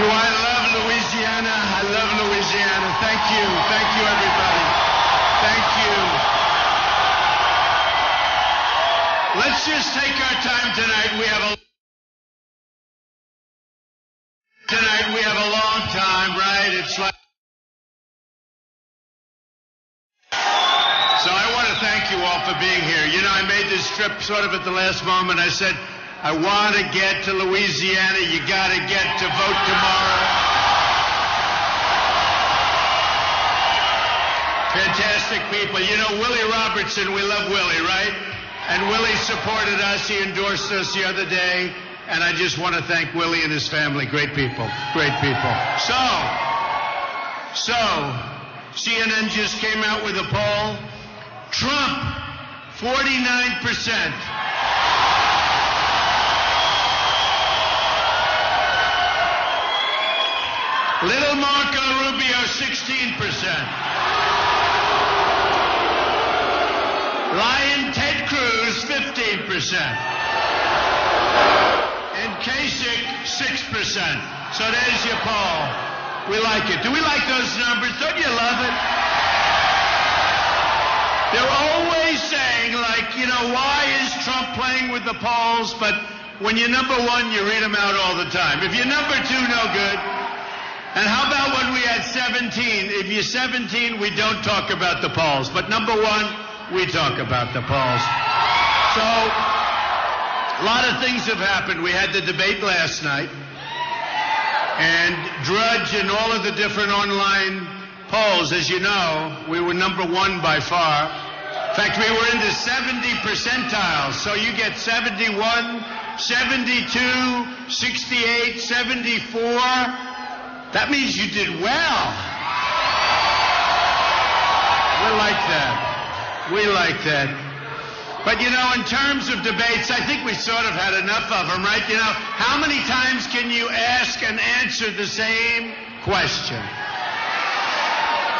Do I love Louisiana? I love Louisiana. Thank you. Thank you, everybody. Thank you. Let's just take our time tonight. We have a long time, right? It's like... So I want to thank you all for being here. You know, I made this trip sort of at the last moment. I said, I want to get to Louisiana. You got to get to vote tomorrow. Fantastic people. You know, Willie Robertson, we love Willie, right? And Willie supported us. He endorsed us the other day. And I just want to thank Willie and his family. Great people. Great people. So, CNN just came out with a poll. Trump, 49%. Little Marco Rubio, 16%. Lion Ted Cruz, 15%. And Kasich, 6%. So there's your poll. We like it. Do we like those numbers? Don't you love it? They're always saying, like, you know, why is Trump playing with the polls? But when you're number one, you read them out all the time. If you're number two, no good. And how about when we had 17? If you're 17, we don't talk about the polls. But number one, we talk about the polls. So, a lot of things have happened. We had the debate last night. And Drudge and all of the different online polls, as you know, we were number one by far. In fact, we were in the 70 percentiles. So you get 71, 72, 68, 74. That means you did well. We like that. We like that. But, you know, in terms of debates, I think we sort of had enough of them, right? You know, how many times can you ask and answer the same question?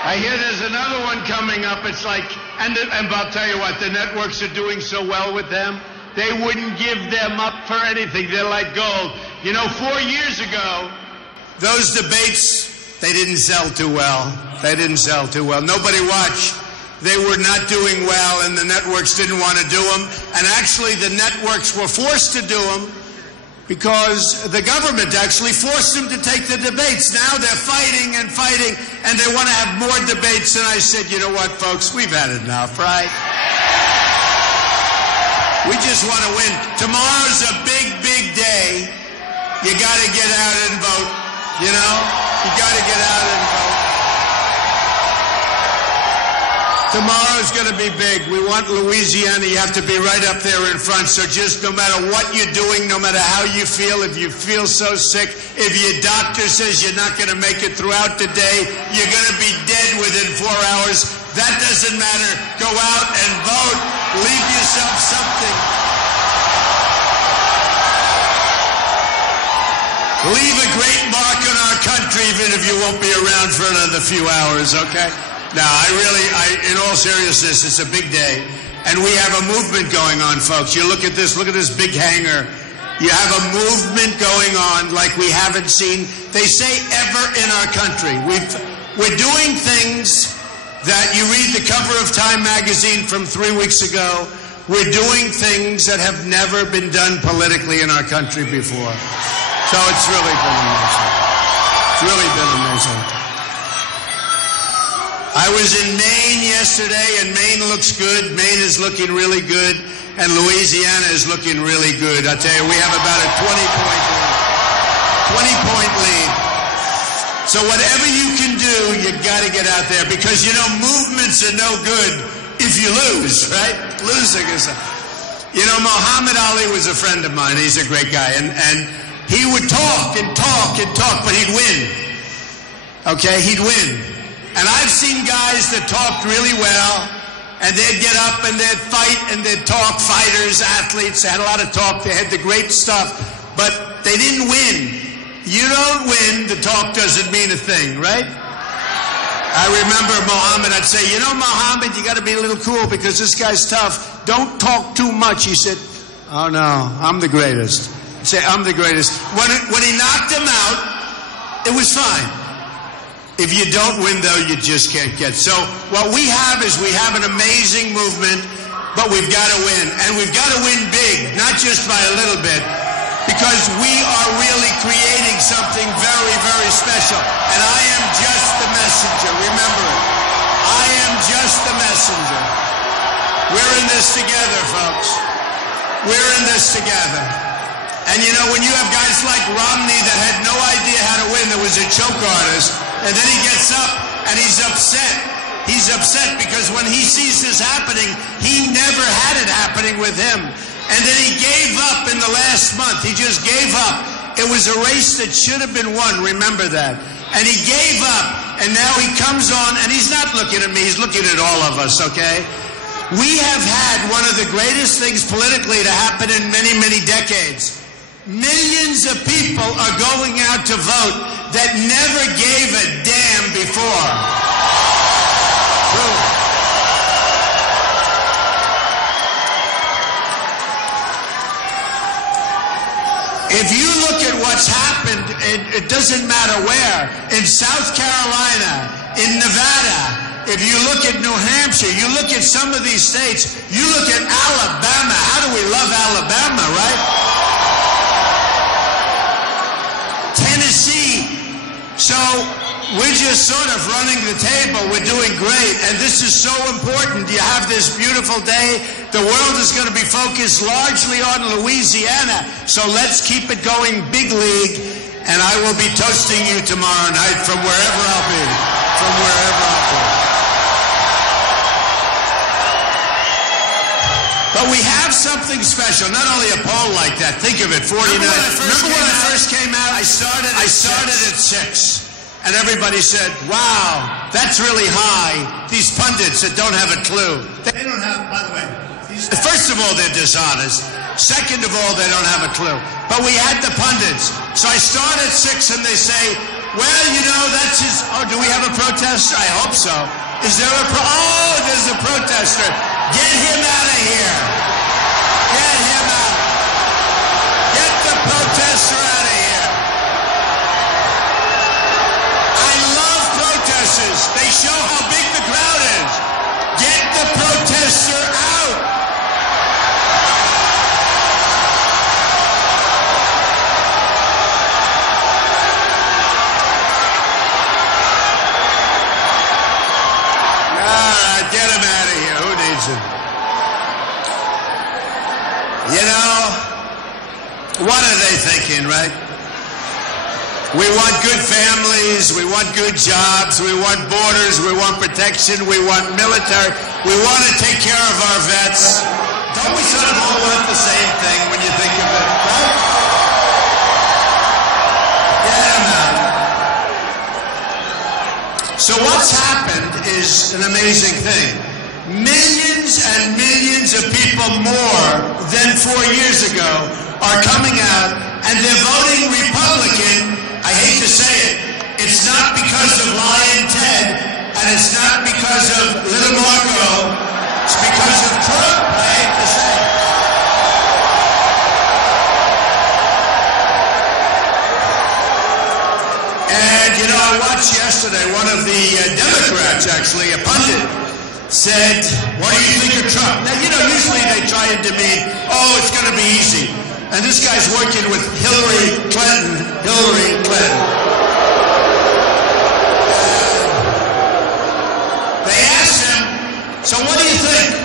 I hear there's another one coming up. It's like, and I'll tell you what, the networks are doing so well with them. They wouldn't give them up for anything. They're like gold. You know, 4 years ago, those debates, they didn't sell too well. They didn't sell too well. Nobody watched. They were not doing well, and the networks didn't want to do them. And actually, the networks were forced to do them because the government actually forced them to take the debates. Now they're fighting and fighting, and they want to have more debates. And I said, you know what, folks, we've had enough, right? We just want to win. Tomorrow's a big, big day. You got to get out and vote. You know, you got to get out and vote. Tomorrow's going to be big. We want Louisiana. You have to be right up there in front. So just no matter what you're doing, no matter how you feel, if you feel so sick, if your doctor says you're not going to make it throughout the day, you're going to be dead within 4 hours, that doesn't matter. Go out and vote. Leave yourself something. Leave a great mark on our country, even if you won't be around for another few hours, okay? Now, in all seriousness, it's a big day. And we have a movement going on, folks. You look at this big hangar. You have a movement going on like we haven't seen, they say, ever in our country. We're doing things that you read the cover of Time magazine from 3 weeks ago. We're doing things that have never been done politically in our country before. So it's really been amazing. It's really been amazing. I was in Maine yesterday, and Maine looks good. Maine is looking really good, and Louisiana is looking really good. I tell you, we have about a 20-point lead. So whatever you can do, you got to get out there, because, you know, movements are no good if you lose, right? Losing is... You know, Muhammad Ali was a friend of mine. He's a great guy, and he would talk and talk and talk, but he'd win. Okay, he'd win. And I've seen guys that talked really well, and they'd get up and they'd fight and they'd talk, fighters, athletes, they had a lot of talk, they had the great stuff, but they didn't win. You don't win, the talk doesn't mean a thing, right? I remember Muhammad, I'd say, you know, Muhammad, you got to be a little cool because this guy's tough. Don't talk too much. He said, oh no, I'm the greatest. Say, I'm the greatest. When he knocked him out, It was fine. If you don't win, though, you just can't get. So what we have is we have an amazing movement, but we've got to win. And we've got to win big, not just by a little bit, because we are really creating something very, very special. And I am just the messenger. Remember it. I am just the messenger. We're in this together, folks. We're in this together. And you know, when you have guys like Romney that had no idea how to win, there was a choke artist, and then he gets up and he's upset. He's upset because when he sees this happening, he never had it happening with him. And then he gave up in the last month. He just gave up. It was a race that should have been won. Remember that. And he gave up, and now he comes on, and he's not looking at me. He's looking at all of us, okay? We have had one of the greatest things politically to happen in many, many decades. Millions of people are going out to vote that never gave a damn before. True. If you look at what's happened, it doesn't matter where. In South Carolina, in Nevada, if you look at New Hampshire, you look at some of these states, you look at Alabama. How do we love Alabama, right? Tennessee. So we're just sort of running the table. We're doing great. And this is so important. You have this beautiful day. The world is going to be focused largely on Louisiana. So let's keep it going big league. And I will be toasting you tomorrow night from wherever I'll be. From wherever I'll be. But we have something special, not only a poll like that. Think of it, 49. Remember when I first came out? I started at 6. And everybody said, wow, that's really high. These pundits that don't have a clue. They don't have, by the way, first of all, they're dishonest. Second of all, they don't have a clue. But we had the pundits. So I start at 6 and they say, well, you know, that's just, oh, do we have a protester? I hope so. Is there a oh, there's a protester. Get him out of here. Get him out. Get the protester out of here. I love protesters. They show how big the crowd is. Get the protester out. Get him out of here. Who needs him? You know, what are they thinking, right? We want good families. We want good jobs. We want borders. We want protection. We want military. We want to take care of our vets. Don't we sort of all want the same thing when you think of it, right? Get him out. So what's happened is an amazing thing. Millions and millions of people more than 4 years ago are coming out and they're voting Republican. I hate to say it. It's not because of Lion Ted and it's not because of Little Marco. It's because of Trump. I hate to say it. And, you know, I watched yesterday one of the Democrats, actually, a pundit, said, what do you think of Trump? Now, you know, usually they try and demean, oh, it's going to be easy. And this guy's working with Hillary Clinton. They asked him, so what do you think?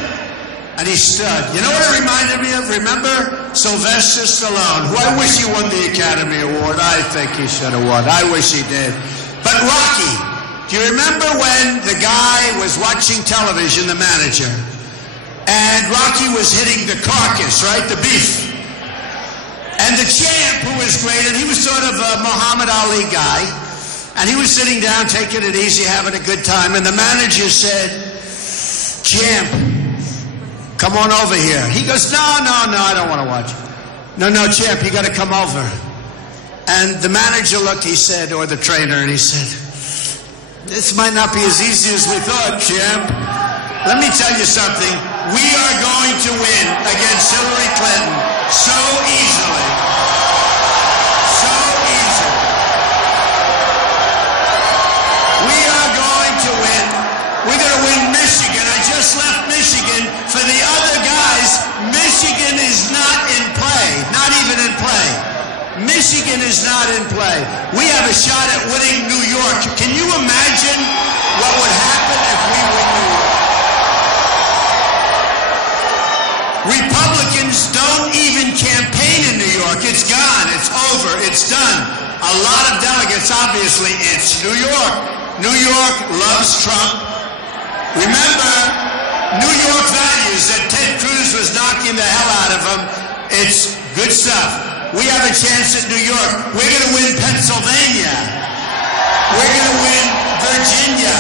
And he stood. You know what it reminded me of? Remember Sylvester Stallone, who I wish he won the Academy Award. I think he should have won. I wish he did. But Rocky, do you remember when the guy was watching television, the manager, and Rocky was hitting the carcass, right, the beef? And the champ, who was great, and he was sort of a Muhammad Ali guy, and he was sitting down, taking it easy, having a good time, and the manager said, champ, come on over here. He goes, no, I don't want to watch. No, champ, you got to come over. And the manager looked, he said, or the trainer, and he said, this might not be as easy as we thought, champ. Let me tell you something. We are going to win against Hillary Clinton so easily. So easily. Michigan is not in play. We have a shot at winning New York. Can you imagine what would happen if we win New York? Republicans don't even campaign in New York. It's gone. It's over. It's done. A lot of delegates, obviously, it's New York. New York loves Trump. Remember, New York values that Ted Cruz was knocking the hell out of them. It's good stuff. We have a chance at New York. We're going to win Pennsylvania. We're going to win Virginia.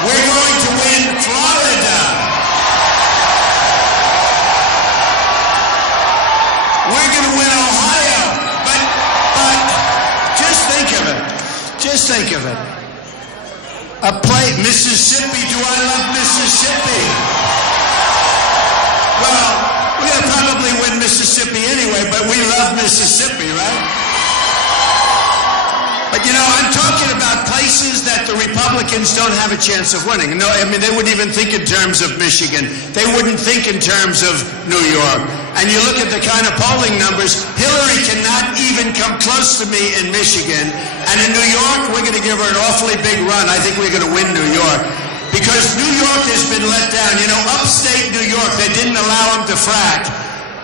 We're going to win Florida. We're going to win Ohio. But just think of it. Just think of it. Mississippi. Do I love Mississippi? Well, we're going to probably win Mississippi anyway, but we love Mississippi, right? But, you know, I'm talking about places that the Republicans don't have a chance of winning. No, I mean, they wouldn't even think in terms of Michigan. They wouldn't think in terms of New York. And you look at the kind of polling numbers, Hillary cannot even come close to me in Michigan. And in New York, we're going to give her an awfully big run. I think we're going to win New York. Because New York has been let down. You know, upstate New York, they didn't allow them to frack.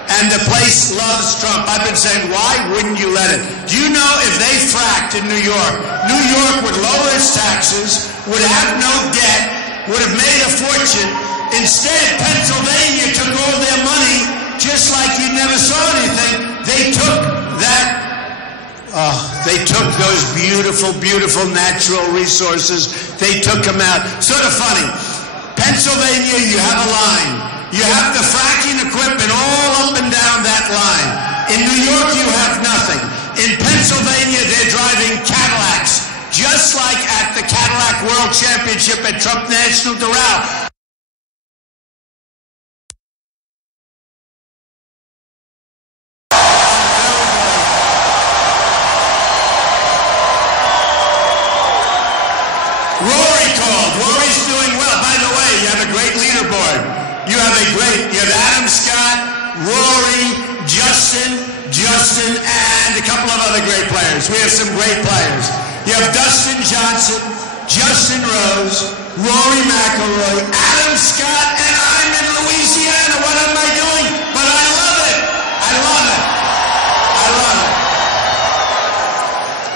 And the place loves Trump. I've been saying, why wouldn't you let it? Do you know if they fracked in New York would lower its taxes, would have no debt, would have made a fortune. Instead, Pennsylvania took all their money, just like you never saw anything. They took that. They took those beautiful, beautiful natural resources. They took them out. Sort of funny. Pennsylvania, you have a line. You have the fracking equipment all up and down that line. In New York, you have nothing. In Pennsylvania, they're driving Cadillacs, just like at the Cadillac World Championship at Trump National Doral. Rory called. Rory's doing well. By the way, you have a great leaderboard. You have Adam Scott, Rory, Justin, and a couple of other great players. We have some great players. You have Dustin Johnson, Justin Rose, Rory McIlroy, Adam Scott, and I'm in Louisiana. What am I doing? But I love it. I love it. I love it.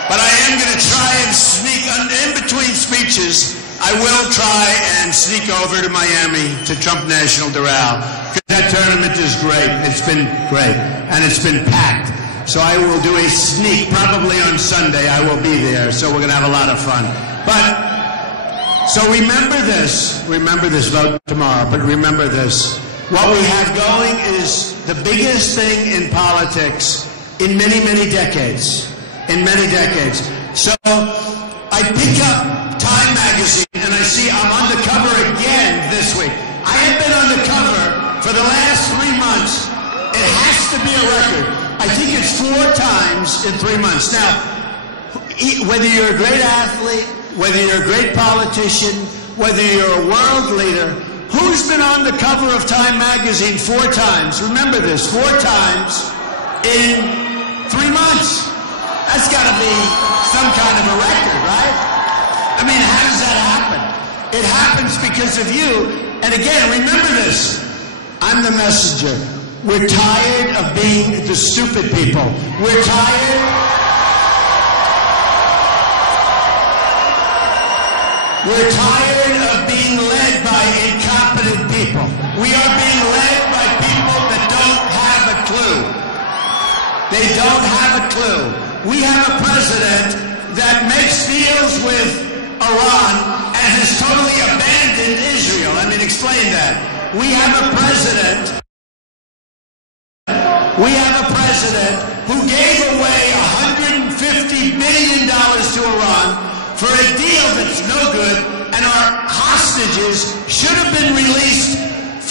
But I am going to try and sneak in between speeches. I will try and sneak over to Miami to Trump National Doral. That tournament is great. It's been great. And it's been packed. So I will do a sneak. Probably on Sunday I will be there. So we're going to have a lot of fun. But, so remember this. Remember this vote tomorrow. But remember this. What we have going is the biggest thing in politics in many, many decades. In many decades. So I pick up Time magazine and I see I'm on the cover again this week. I have been on the cover for the last 3 months. It has to be a record. I think it's 4 times in 3 months. Now, whether you're a great athlete, whether you're a great politician, whether you're a world leader, who's been on the cover of Time magazine 4 times? Remember this, 4 times in 3 months. That's got to be some kind of a record, right? I mean, how does that happen? It happens because of you. And again, remember this. I'm the messenger. We're tired of being the stupid people. We're tired. We're tired of being led by incompetent people. We are being led by people that don't have a clue. They don't have a clue. We have a president that makes deals with Iran and has totally abandoned Israel. I mean, explain that. We have a president who gave away $150 million to Iran for a deal that's no good, and our hostages should have been released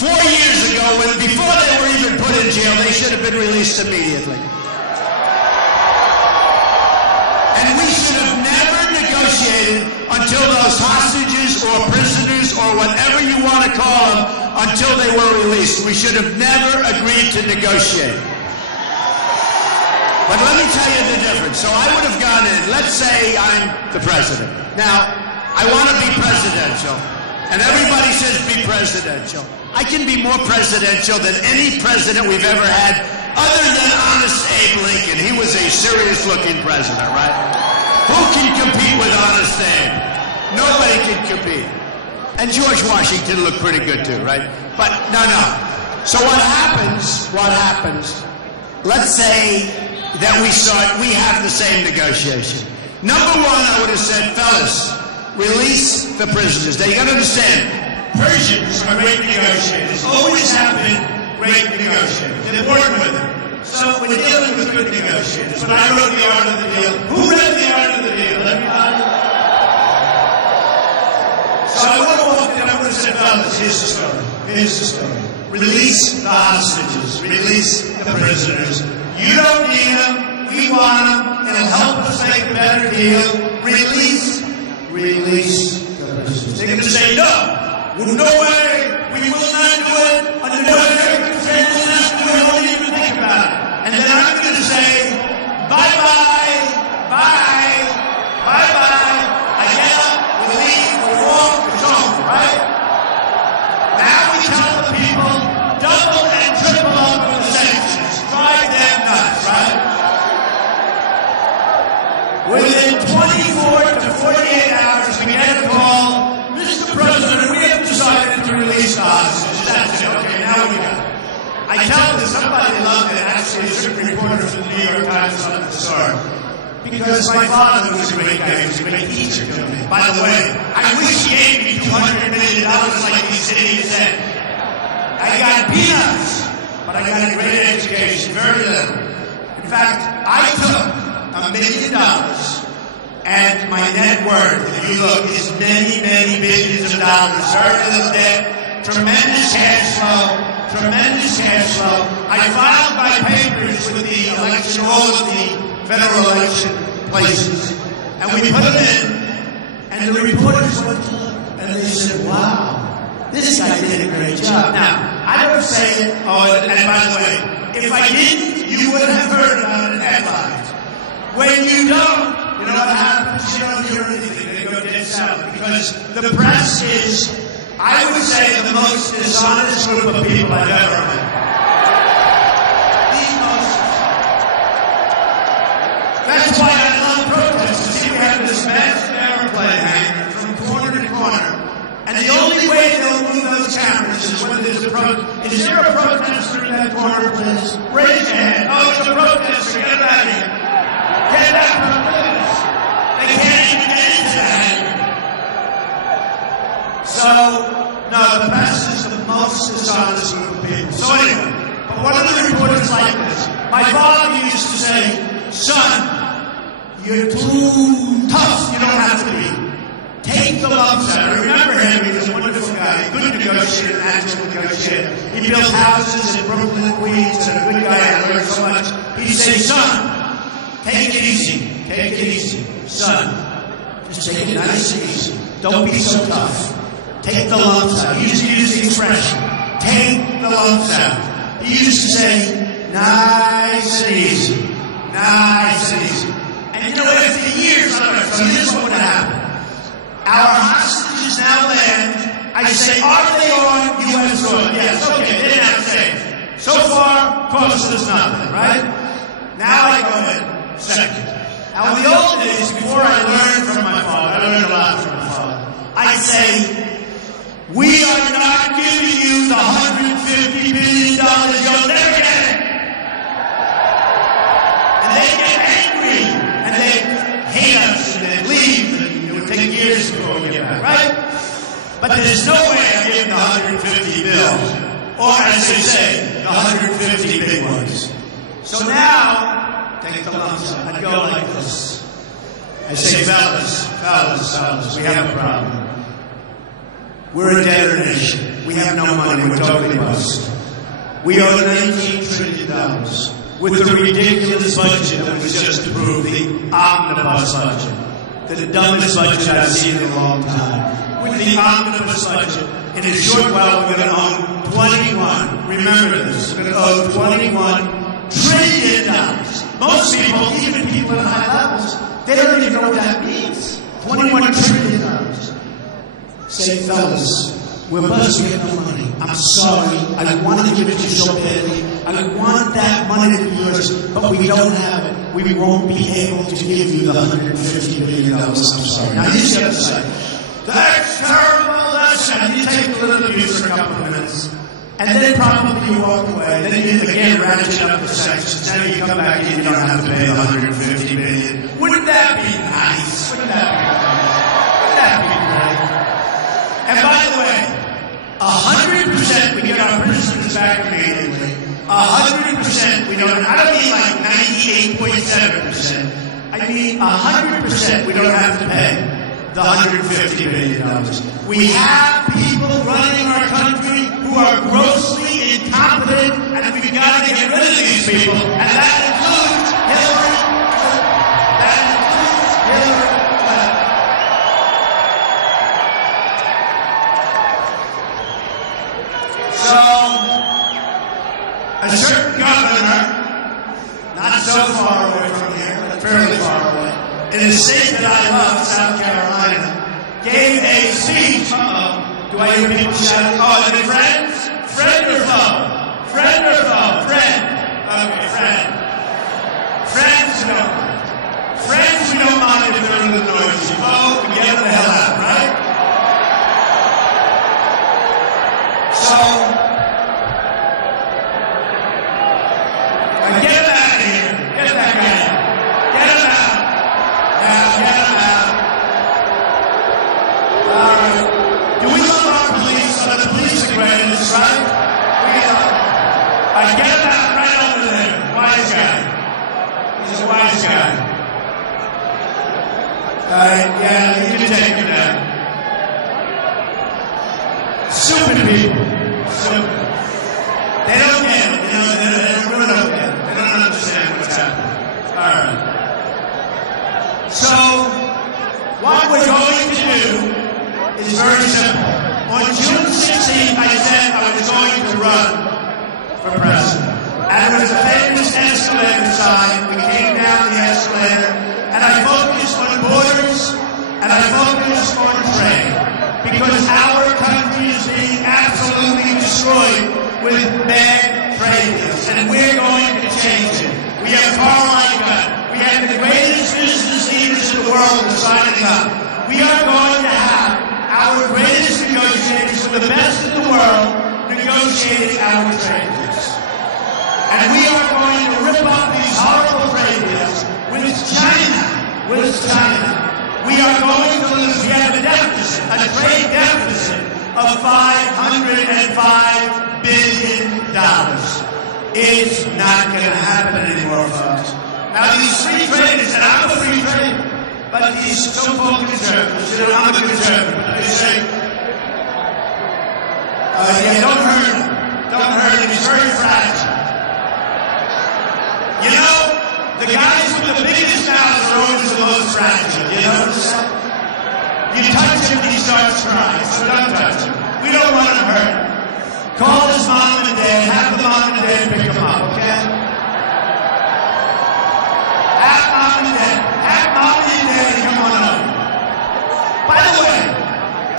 4 years ago, before they were even put in jail. They should have been released immediately. And we should have never negotiated until those hostages or prisoners or whatever you want to call them, until they were released. We should have never agreed to negotiate. But let me tell you the difference. So I would have gone in, let's say I'm the president. Now, I want to be presidential. And everybody says be presidential. I can be more presidential than any president we've ever had, other than honest Abe Lincoln. He was a serious-looking president, right? Who can compete with honest Abe? Nobody can compete. And George Washington looked pretty good too, right? But no. So what happens, let's say that we have the same negotiation. Number one, I would have said, fellas, release the prisoners. Now, you got to understand, Persians are great negotiators. Always have been great negotiators. They're born with them. So we're dealing with good negotiators. When I wrote The Art of the Deal, who read The Art of the Deal? Everybody? So I would have walked in, I would have said, fellas, here's the story. Here's the story. Release the hostages. Release the prisoners. You don't need them. We want them. It'll help us make a better deal. Release the prisoners. They're going to say, no way. We will not do it. Under no circumstances, we will not do it. We won't even think about it. And then I'm going to say, bye-bye. I get up, we leave, we walk, it's over, right? Now we tell the people, double and triple up with the sanctions. Try them nuts, right? Within 24 to 48 hours, we get a call, Mr. President, we have decided to release the hostages. That's it. Okay, now we got it. I tell you, somebody loved it. Actually, a certain reporter from the New York Times loved the story. Because my father was a great guy. He was a great teacher to me. By the way, I wish he gave me $200 million like these idiots said. I got peanuts, but I got a great education, very little. In fact, I took $1 million, and my net worth, if you look, is many, many billions of dollars. Very little debt, tremendous cash flow. I filed my papers with the election, all of the federal election places, and we put them in, and the reporters went to look, and they said, wow, this guy did a great job. Now, I don't say it, and by the way, if I didn't, you wouldn't have heard about it in headlines. When you don't, you know what happens? You don't hear anything. They go dead silent. Because the press is, I would say, the most dishonest group of people I've ever met. That's why I love protests. See, we have this massive airplane hanging from corner to corner. And the only way they'll move those cameras is when there's a protest. Is there a protester in that corner, please? Raise your hand. Oh, it's a protester. Get out of here. Get out from the place. They can't even get into the hangar. So, no, the press is the most dishonest group of people. So anyway, but one of the reporters like this. My father used to say, son, you're too tough. You don't have to be. Take the lumps out. I remember him. He was a wonderful guy. Good negotiator, natural negotiator. He built houses in Brooklyn, Queens, and a good guy. I learned so much. He'd say, son, take it easy. Take it easy. Son, just take it nice and easy. Don't be so tough. Take the lumps out. He used to use the expression, take the lumps out. He used to say, nice and easy. Nice and easy. And you know, after years on Earth, so here's what would happen. Our hostages now land. I say, are they on U.S. soil? Yes, okay, they didn't have to say it. So far, cost us nothing, right? Now I go in, second. Now in the old days, before I learned from my father, I learned a lot from my father, I'd say, we are not giving you the $150 billion, you'll never get it. And they get angry, and they hate us, and they leave, and it would take years before we get back, right? But there's no way I'm giving the 150 bills, or as they say, the 150 big ones. So now, take the lumps. I'd go like this. I say, fellas, we have a problem. We're a debtor nation. We have no money. We're totally bust. We owe $19 trillion with the ridiculous budget that was just approved, the omnibus budget, the dumbest budget I've seen in a long time. With the omnibus budget, in a short while, we're going to own 21. Remember this. We're going to owe $21 trillion. Most people, even people at high levels, they don't even know what that means. $21 trillion. Say, fellas, we're busting get no money. I'm sorry. I wanted to give it to you so badly. I want that money to be yours, but we don't have it. We won't be able to give you the $150 billion. I'm sorry. Now, here's the other side. That's terrible. That's, and you take a little abuse for a couple of minutes. And then probably you walk away. Then you again ratchet up the sanctions. Now you come back in, you don't have to pay the $150 billion. Wouldn't that be nice? Wouldn't that be nice? Wouldn't that be great? And by the way, 100% we get our prisoners back immediately. 100% we don't. I don't mean like 98.7%. I mean 100% we don't have to pay the $150 billion. We have people running our country who are grossly incompetent, and we've got to get rid of these people. And that includes Hillary. That includes Hillary. So, a certain governor, not so far away from here, but fairly far away, in a state that I love, South Carolina, gave a speech. Do I hear people shouting, oh, are they friends? Friend or foe? Friend or foe? Friend. Okay, friend. Friends, we don't mind. Friends, we don't mind if they're a little noisy. Foe, we get them the hell out, right? So, get him out of here. Get that guy out. Get him out. Now, get him out. All right. Do we love our police? So the police are great, right? We love them. All right, get him out right over there. Wise guy. He's a wise guy. All right, yeah, you can take him out. Stupid people. Stupid. They don't get it. You know, they really don't get it. They don't understand what's happening. All right. So, what we're going to do is very simple. On June 16th, I said I was going to run for president. And there was a famous escalator sign. We came down the escalator, and I focused on borders, and I focused on trade. Because our country is being absolutely destroyed with bad trade deals, and we're going to change it. We have Caroline Gunn. We have the greatest business leaders in the world signing up. We are going to have our greatest negotiators from the best in the world negotiating our trade deals. And we are going to rip up these horrible trade deals with China. With China. We are going to lose. We have a deficit, a trade deficit of $505 billion. It's not going to happen anymore, folks. Now, these free traders, and I'm a free trader, but these so-called conservatives, you know, I'm a conservative, but they say, yeah, don't hurt him. Don't hurt him. He's very fragile. You know, the guys with the biggest mouths are always the most fragile. You notice that? You touch him and he starts crying, so don't touch him. We don't want to hurt him. Call his mom and dad, have the mom and dad pick him up, okay? Have mom and dad. Have mom and dad come on over. By the way,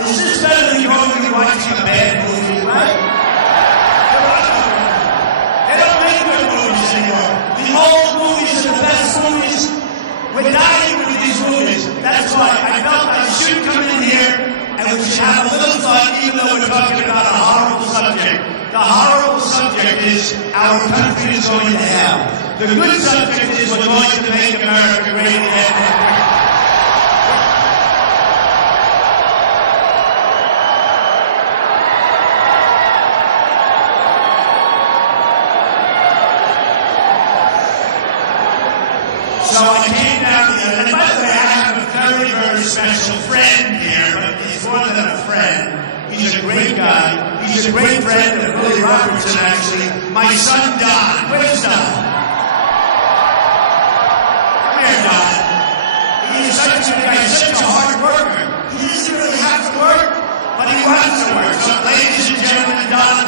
is this better than going and watching a bad movie, right? They don't make good movies anymore. The old movies are the best movies. We're dying with these movies. That's why I felt I should come in here and we should have a little fun, even though we're talking about a horrible subject. The horrible subject is our country is going to hell. The good subject is we're going to make America great again. So I came down here, and by the way, I have a very, very special friend here, but he's more than a friend. He's a great guy. He's a great friend of Willie Robertson, actually. My son, Don. Where's Don? Come here, Don. He's such a guy. He's such a hard worker. He doesn't really have to work, but he wants to work. So, ladies and gentlemen, Don.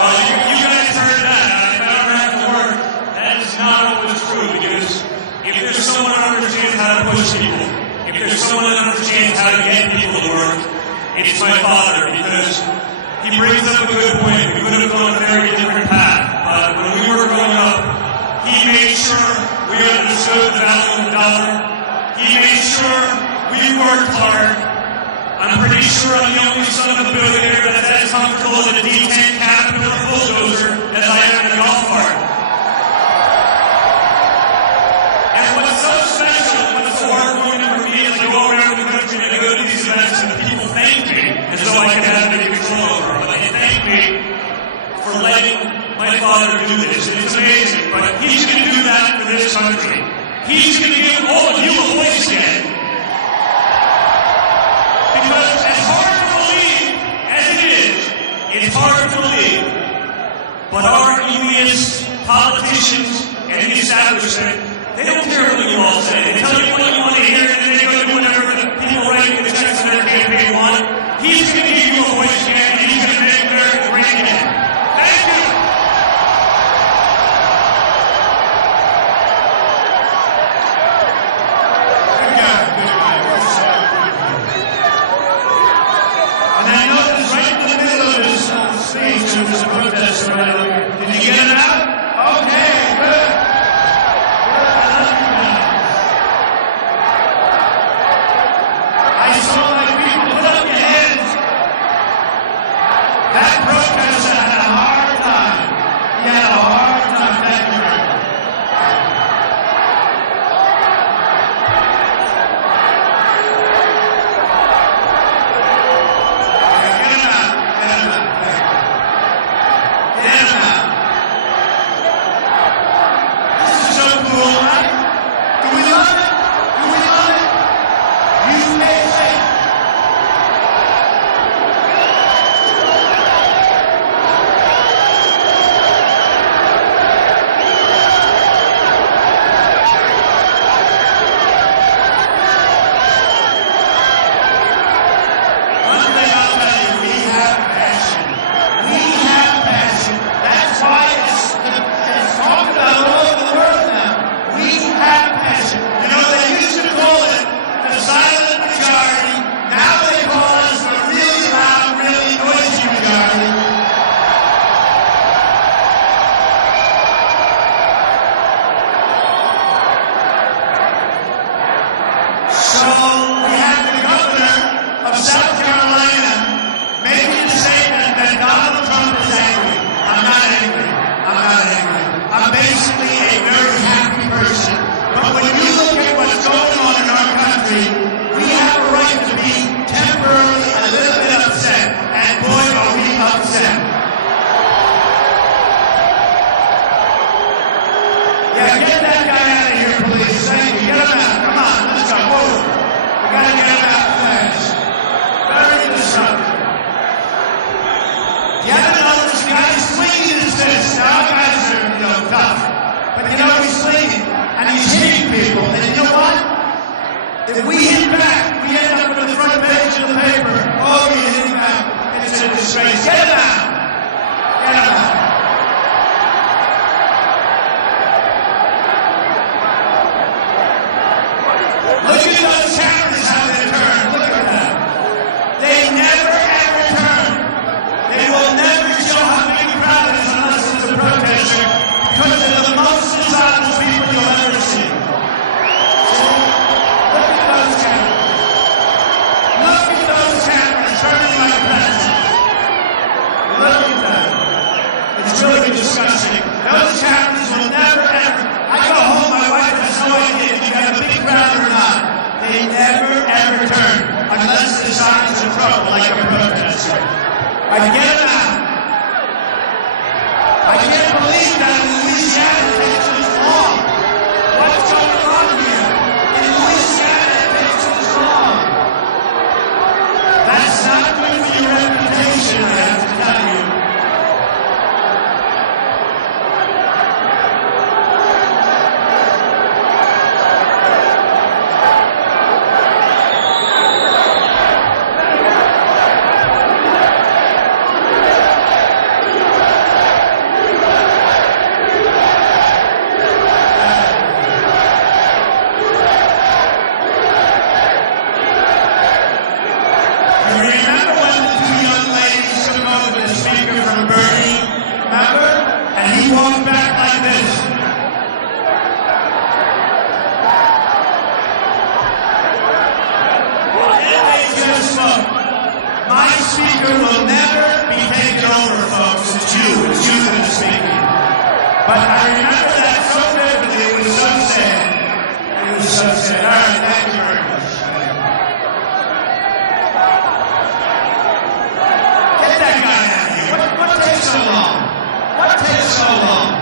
Well, you guys heard that. If I ever have to work, that is not always true, because if there's someone who understands how to push people, if there's someone that understands how to get people to work, it's my father, because he brings up a good point. We would have gone a very different path. But when we were growing up, he made sure we understood the value of the dollar. He made sure we worked hard. I'm pretty sure I'm the only son of a billionaire that's as comfortable in a D10 cabin or a bulldozer as I am in a golf cart. And what's so special, what's so heartwarming for me is I go around the country and I go to these events and the people thank me as though I can have any control over them. But they thank me for letting my father do this. It's amazing, but he's going to do that for this country. He's going to give all of you a voice again. Because as hard to believe as it is, it's hard to believe. But our elitist politicians and the establishment, they don't care what you all say. They tell you what you want to hear, and then they go do whatever the people writing the checks in their campaign want. He's going to give you a voice again, and he's going to make America great again. Thank you. There was a protest around here. Did you get it out? Okay, good. I saw my people. Put up your hands. That protest had a hard time. He had a hard time. Thank you very much. Get him out. Get him out. Get him out. This is so cool, right? Do we love it? Do we love it? You may say. One thing I'll tell you, we have passion. We have passion. That's why it's talked about all over the world now. We have passion. You know, they used to call it the silent majority. Now they call us the really loud, really noisy majority. So we have the governor of South Carolina making the statement that Donald Trump is angry. I'm not angry. I'm not angry. I'm basically a very happy person. But when you look at what's going on in our country, we have a right to be temporarily a little bit upset. And boy, are we upset. Yeah, get that guy out of here, please. Thank you. Get him out. Come on, let's go. Move. We gotta get him out fast. Very disruptive. You haven't noticed the guy swinging his fist. Now, guys are, tough. But he's swinging. And he's hitting people. And you know what? If we hit back, we end up with the front page of the paper. Oh, you hit him back. It's a disgrace. Get him out. Get him out. Look at those cameras, how they turn. Look at that. They never, ever turn. They will never show how big a crowd is unless it's a protester, because they're the most desirable people you'll ever see. So, look at those cameras. Look at those cameras turning like peasants. Look at that. It's really disgusting. Those cameras will never, ever. I go home, my wife has no idea if you got a big crowd or not. They never, ever turn unless the signs of trouble like a protester. I get it out. I can't believe that in Louisiana it takes this long. What's going on here? In Louisiana it takes this long. That's not good for your reputation, I have to tell you. But I remember that so vividly. It was so sad. It was so sad. All right, thank you very much. Get that guy out of here. What takes so long? What takes so long?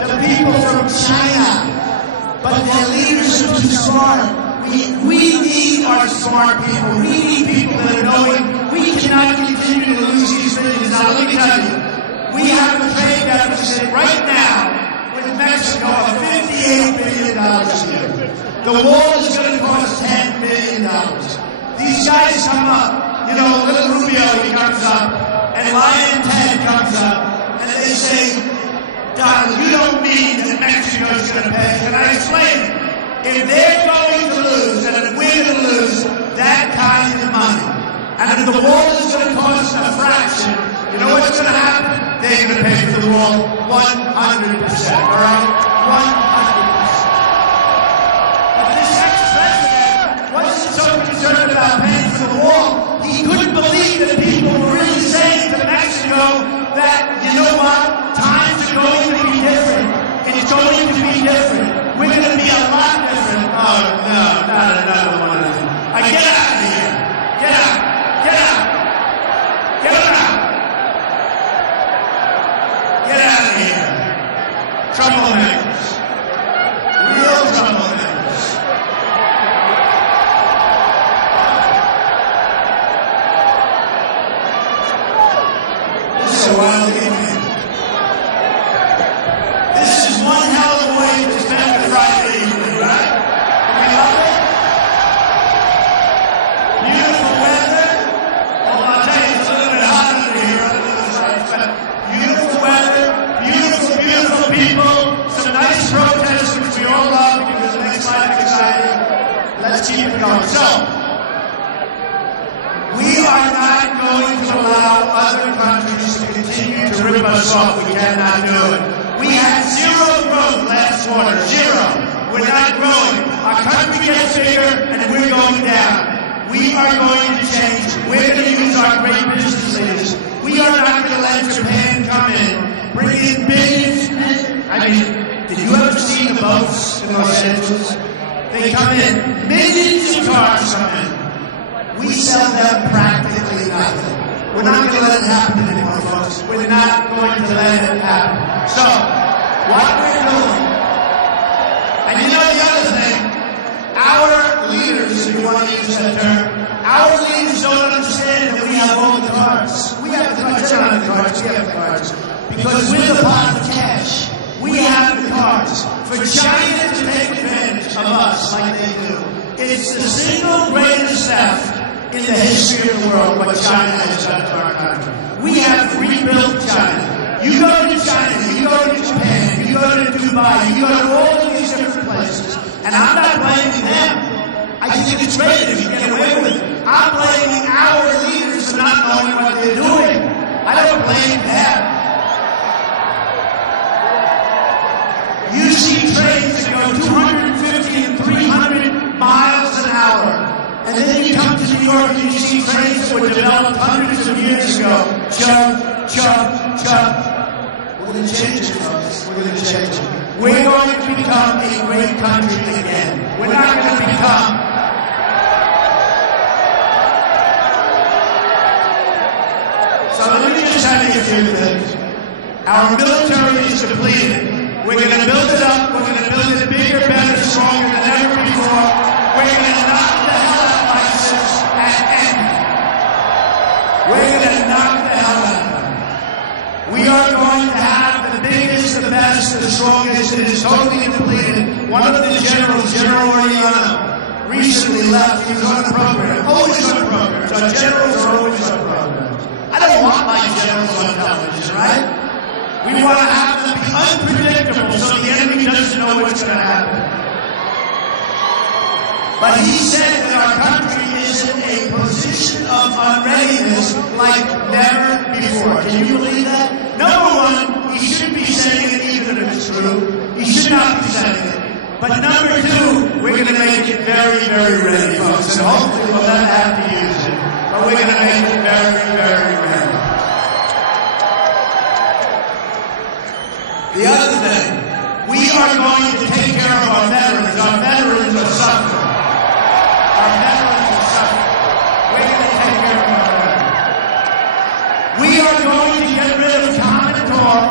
The people from China, but their leaders are too smart. We We need our smart people. We need people that are knowing we cannot continue to lose these billions. Now, let me tell you, we have a trade deficit right now with Mexico of $58 billion a year. The wall is going to cost $10 billion. These guys come up, you know, little Rubio, he comes up, and Lion Ted comes up, and they say, Donald, you don't mean that Mexico's going to pay. Can I explain it? If they're going to lose, and if we're going to lose that kind of money, and if the wall is going to cost a fraction, you know what's going to happen? They're going to pay for the wall 100%, all right? 100%. But this ex-president wasn't so concerned about paying for the wall. He couldn't believe that people were really saying to Mexico that, you know what, times are going to be different. It's going to be different. We're going to be a lot different. Oh, no, not another one of them. Get out of here. Get out. Get out. Get out. Get out of here. Troublemakers. Real troublemakers. This is a wild evening. This is one hell of a way to spend a Friday evening, right? We love it. Beautiful weather. Well, I'll tell you, it's a little bit hot under here under those lights, but beautiful weather, beautiful, beautiful people, some nice protests, which we all love because it makes life exciting. Let's keep it going. So, we are not going to allow other countries to continue to rip us off. We cannot do it. We had zero growth last quarter. Zero. We're not growing. Our country gets bigger and we're going down. We are going to change. We're going to use our great business leaders. We are not going to let Japan come in, bring in billions. I mean, did you ever see the boats in Los Angeles? They come in, millions of cars come in. We sell them practically nothing. We're not going to let it happen anymore, folks. We're not going to let it happen. So, what we're doing, and you know the other thing, our leaders, if you want to use that term, our leaders don't understand that we have all the cards. We have the cards. They're not the cards. We have the cards. Because we're the pot of cash. We have the cards. For China to take advantage of us like they do, it's the single greatest theft in the history of the world what China has done to our country. We have rebuilt China. You go to China, you go to Japan, you go to Dubai, you go to all of these different places, and I'm not blaming them. I think it's great if you get away with it. I'm blaming our leaders for not knowing what they're doing. I don't blame them. You see trains that go 250 and 300 miles an hour. And then you come to New York and you see trains that were developed hundreds of years ago. Chug, chug, chug. We're going to change it, folks. We're going to change it. We're going to become a great country again. We're not going to become... So let me just tell you a few things. Our military is depleted. We're going to build it up. We're going to build it bigger, better, stronger than ever before. We're going to knock the hell out of ISIS and end it. We're going to knock the hell out of them. We are going to have the biggest, the best, the strongest. It is totally depleted. One of the generals, General Oriano, recently left. He was on a program. Always on a program. So generals are always on programs. I don't want my generals on television, right? We want to have them be unpredictable so the enemy doesn't know what's going to happen. But he said that our country is in a position of unreadiness like never before. Can you believe that? Number one, he shouldn't be saying it even if it's true. He should not be saying it. But number two, we're going to make it very, very ready, folks. And hopefully we'll not have to use it. But we're going to make it very, very ready. The other thing, we are going to take care of our veterans. Our veterans are suffering. Our veterans are suffering. We're going to take care of our veterans. We are going to get rid of common core,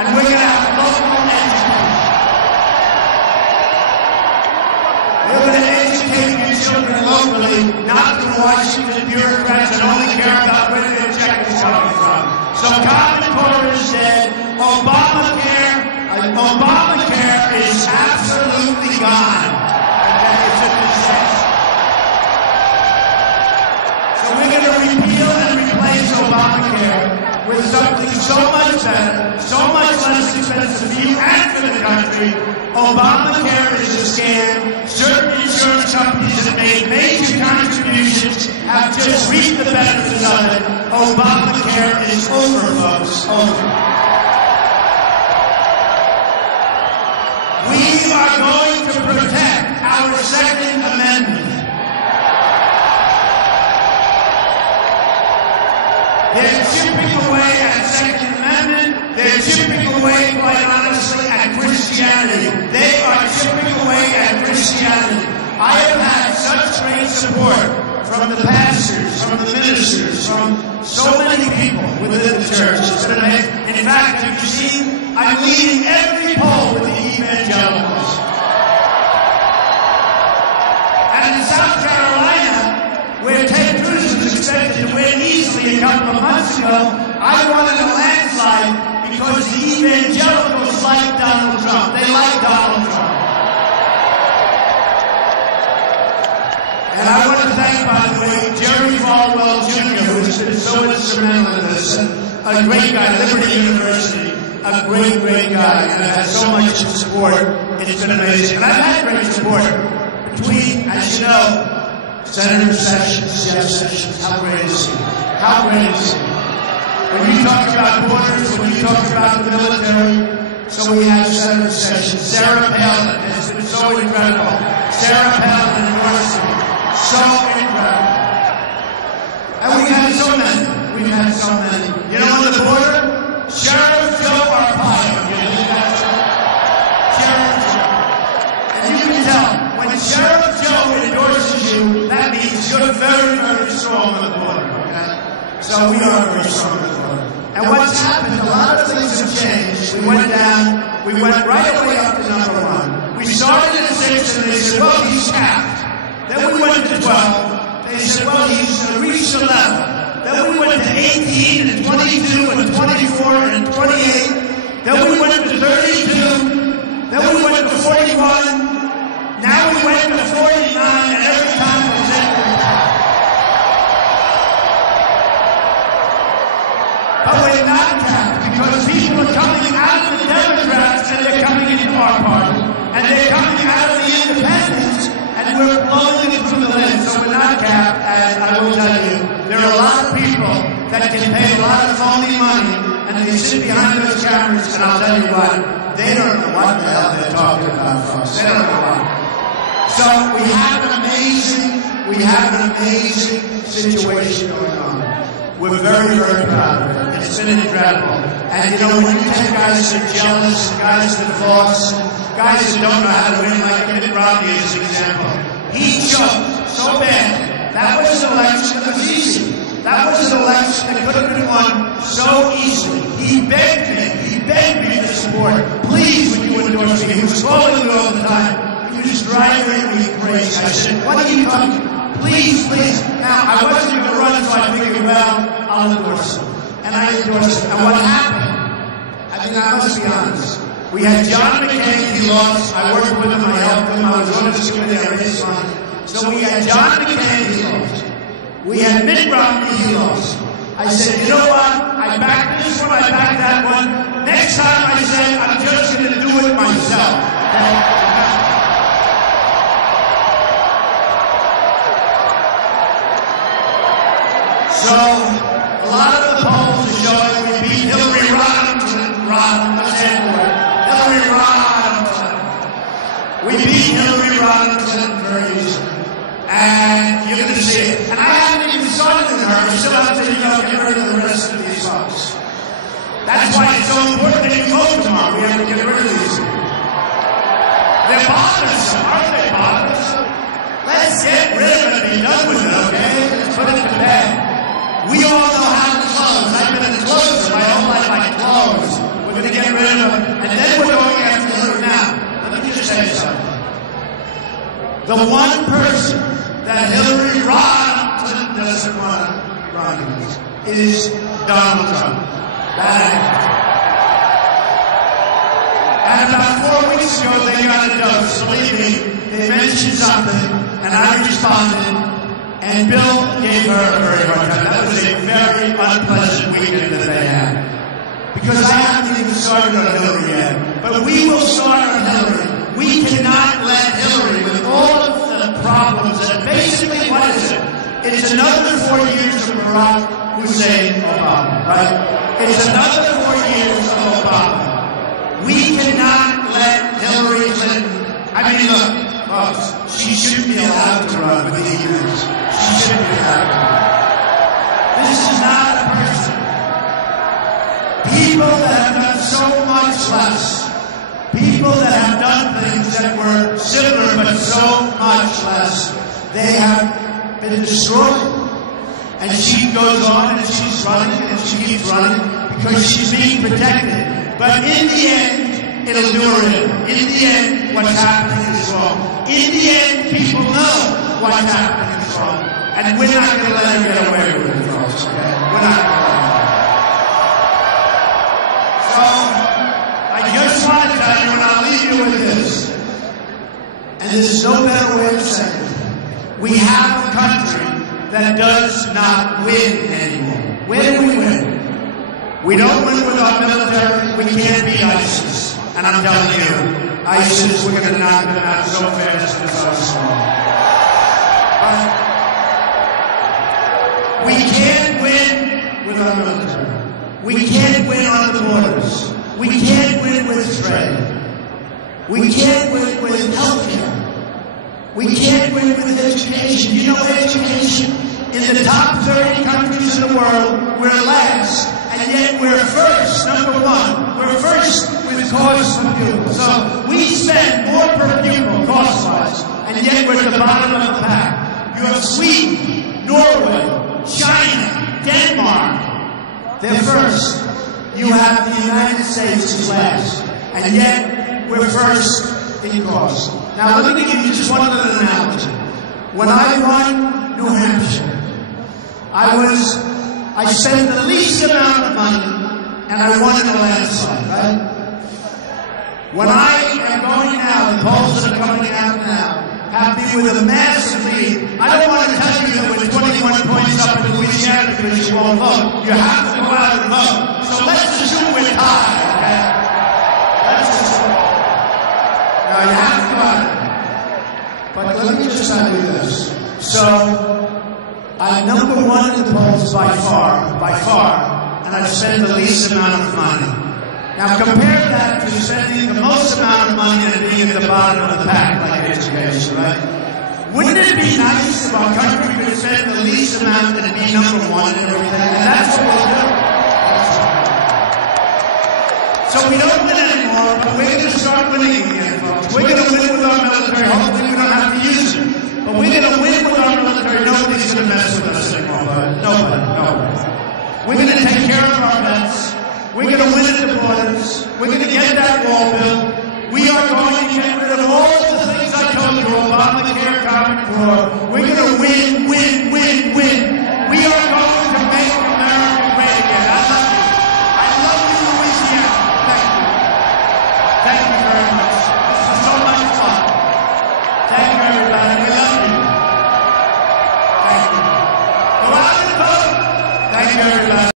and we're going to have local education. We're going to educate children locally, not through Washington bureaucrats that only care about where their check is coming from. So Common Core is dead. Obamacare is absolutely gone. Okay, it's a disaster. So we're going to repeal and replace Obamacare with something so much better, so much less expensive for you and for the country. Obamacare is a scam. Certain insurance companies that made major contributions have just reaped the benefits of it. Obamacare is over, folks. Over. We are going to protect our Second Amendment. They're chipping away at Second Amendment. They're chipping away, quite honestly, at Christianity. They are chipping away at Christianity. I have had such great support from the pastors, from the ministers, from so many people within the church. It's been amazing. In fact, have you seen, I'm leading every poll with the evangelicals. And in South Carolina, where Ted Cruz was expected to win easily a couple of months ago, I wanted a landslide because the evangelicals like Donald Trump. They like Donald Trump. And I want to thank, by the way, Jerry Falwell Jr., who has been so instrumental in this, a great guy, Liberty University, a great, great guy, and I've had so much support. It's been amazing. And I've had great support between, as you know, Senator Sessions, Jeff Sessions. How great is he? How great is he? When you talk about borders, when you talk about the military, so we have Senator Sessions. Sarah Palin has been so incredible. Sarah Palin University. So incredible. And we've had so many. We've had so many. You know, on the border, Sheriff Joe Arpaio. You know that? Sheriff Joe. And you can tell, when Sheriff Joe endorses you, that means you're very, very strong on the border. Okay? So we are very strong on the border. And what's happened, a lot of things have changed. We went right away up to number 1. We started at 6, and they said, well, he's capped. Then we went to 12. They said, well, he's reached 11. Then we went to 18 and 22 and 24 and 28. Then we went to 32. Then we went to 41. Now we went to 49, and every time we said we're capped. But we're not capped because people are coming out of the Democrats and they're coming into our party. And they're coming out of the independents. And we're blowing it through the lens, so we're not capped, and I will tell you, there are a lot of people that can pay a lot of phony money, and they sit behind those cameras, and I'll tell you what, they don't know what the hell they're talking about, folks. They don't know what. So we have an amazing situation going on. We're very, very proud of it. It's been incredible. And you know, when you take guys that are jealous, guys that have lost, guys that don't know how to win, like Mitt Romney as an example. He choked so bad. That was an election that was easy. That was an election that could have been won so easily. He begged me to support. Please, would you endorse me? He was calling me all the time. He was driving me crazy. I said, what are you talking about? Please. Now, I wasn't going to run, so I figured, well, I'll endorse him. And I endorsed him. And what happened? I must be honest. We had John McCain, he lost. I worked with him, I helped him. I was on his committee, I raised money. So we had John McCain, he lost. We had Mitt Romney, he lost. I said, you know what? I backed this one, I backed that one. Next time I said, I'm just going to do it myself. So, a lot of the polls are showing we beat Hillary Rodham. We beat Hillary Rodham very easily. And you're going to see it. And I haven't even started with her. I still have to, get rid of the rest of these folks. That's why it's so important that you vote tomorrow. We have to get rid of these people. They're bothersome, aren't they bothersome? Let's get rid of it and be done with it, okay? Let's put it to bed. We all know how to close. I've been a closer my whole life. I close. We're going to get rid of them. And then we're going after Hillary now. Let me just say something. The one person Donald Trump. And about 4 weeks ago, they got a dose. Believe me, they mentioned something, and I responded, and Bill gave her a very hard time. That was a very unpleasant weekend that they had. Because I haven't even started on Hillary yet. But we will start on Hillary. We cannot let Hillary, with all of the problems, and basically, what is it? It's another 4 years of Barack Hussein Obama, right? It's another 4 years of Obama. We cannot let Hillary Clinton, I mean, look, folks, she shouldn't be allowed to run with the emails. She shouldn't be allowed to run. This is not a person. People that have done so much less, people that have done things that were similar but so much less, they have been destroyed. And she goes on and she's running and she keeps running because she's being protected. But in the end, it'll do her in. In the end, what's happening is wrong. In the end, people know what's happening is wrong. And we're not going to let her get away with it, folks, okay? We're not going to let her. So, I just want to tell you, and I'll leave you with this, and there's no better way to say it. We have a country that does not win anymore. Where do we win? We don't win with our military. We can't beat ISIS. And I'm telling you, ISIS, we're going to knock them out so fast and so strong. We can't win with our military. We can't win on the borders. We can't win with trade. We can't win with healthcare. We can't win with education. You know, education, in the top 30 countries in the world, we're last. And yet we're first, number one. We're first with cost per pupil. So we spend more per pupil cost-wise, and yet we're at the bottom of the pack. You have Sweden, Norway, China, Denmark. They're first. You have the United States is last. And yet we're first in cost. Now let me give you just one little analogy. When I won New Hampshire, I spent the least amount of money, and I won in a landslide, right? When I am going now, the polls that are coming out now have me with a massive lead. I don't want to tell you that we're 21 points up in Louisiana because you won't vote. You have to go out and vote. So let's assume we're tied, okay? Let's assume. Now, you have to go out. But let me just tell you this. So, I'm number one in the polls by far, and I spend the least amount of money. Now compare that to spending the most amount of money and being at the bottom of the pack, like education, right? Wouldn't it be nice if our country could spend the least amount and be number one in everything? And that's what we'll do. So we don't win anymore, but we're going to start winning again, folks. We're going to win with our military. Hopefully we don't have to use it. But we're going to win with our military. Nobody's going to mess with us anymore, but nobody. We're going to take care of our vets. We're going to win at the borders. We're going to get that wall built. We are going to get rid of all the things I told you, Obamacare, Common Core. We're going to